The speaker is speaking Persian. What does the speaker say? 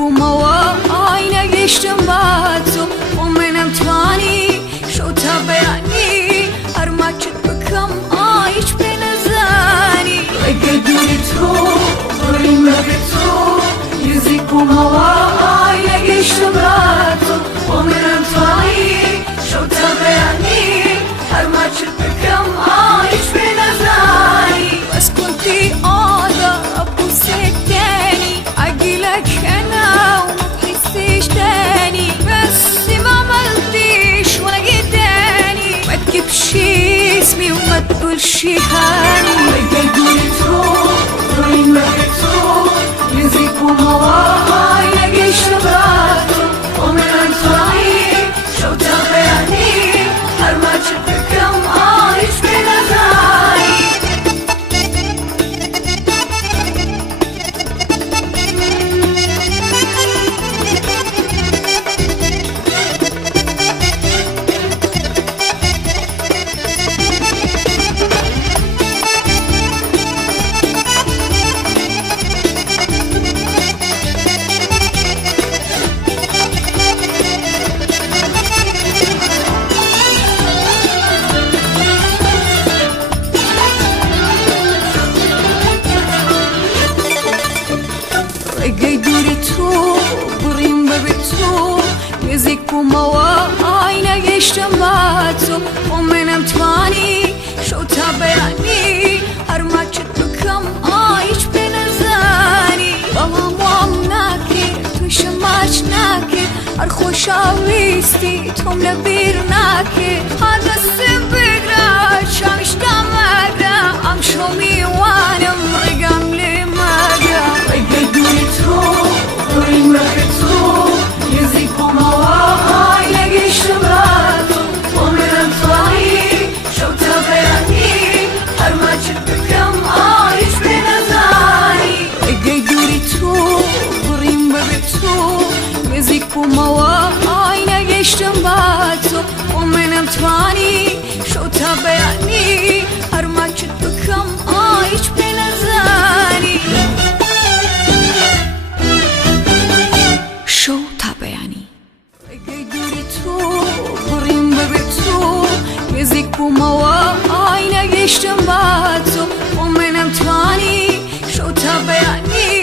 بومەوە ئاینە گەیشتم بە تۆ بۆ منم توانی شەوتە بەیانی هەرماچت بکەم هیچ پێ نەزانی ڕێگەی دووری تۆ بڕیمە بێ تۆ نزیک بوومەوە ئاینە گەیشتم بە تۆ بۆ منم توانی شەوتە بەیانی هەرماچت بکەم هیچ پێ نەزانی بەس کونتی ئادا بوسێک تێنی عەگیلەک هێنا و حیسیش تێنی بەس ما عملتيش وانا قداني ما تجيبش اسمي وما تقولش هاني رجعي دوري تروح دوري ما بتروح يزيك ومواهاي نجي شبراته ومن انتوعي شو تغيرني هرمات شبكم عايش بنزاي ڕێگەی دووری تۆ بڕیم بەبێ تۆ نزیک بوومەوە ئاینە گەیشتم بە تۆ بۆ منم توانی شەوتە بەیانی هەرماچت بکەم هیچ پێ نەزانی بەڵام وام ناکرد تووشم ماچ ناکرد هەر خۆشەویستی تۆم لەبیر ناکرد هەدەستم بگرە شامیشتم مەگرە ئەم شۆ میوانم ڕێگەم لێ مەگرە ڕێگەی دووری تۆ بڕیمە بێ تۆ نزیک بوومەوە ئاینە گەیشتم بە تۆ بۆ منم توانی شەوتە بەیانی هەرماچت بکەم هیچ پێ نەزانی ڕێگەی دووری تۆ بڕیم بەبێ تۆ نزیک بوومەوە ئاینە گەیشتم بە تۆ بۆ منم توانی شەوتە بەیانی هەرماچت بکەم هیچ پێ نەزانی شەوتە بەیانی ڕێگەی دووری تۆ بڕیم بەبێ تۆ نزیک بوومەوە ئاینە گەیشتم بە تۆ بۆ منم توانی شەوتە بەیانی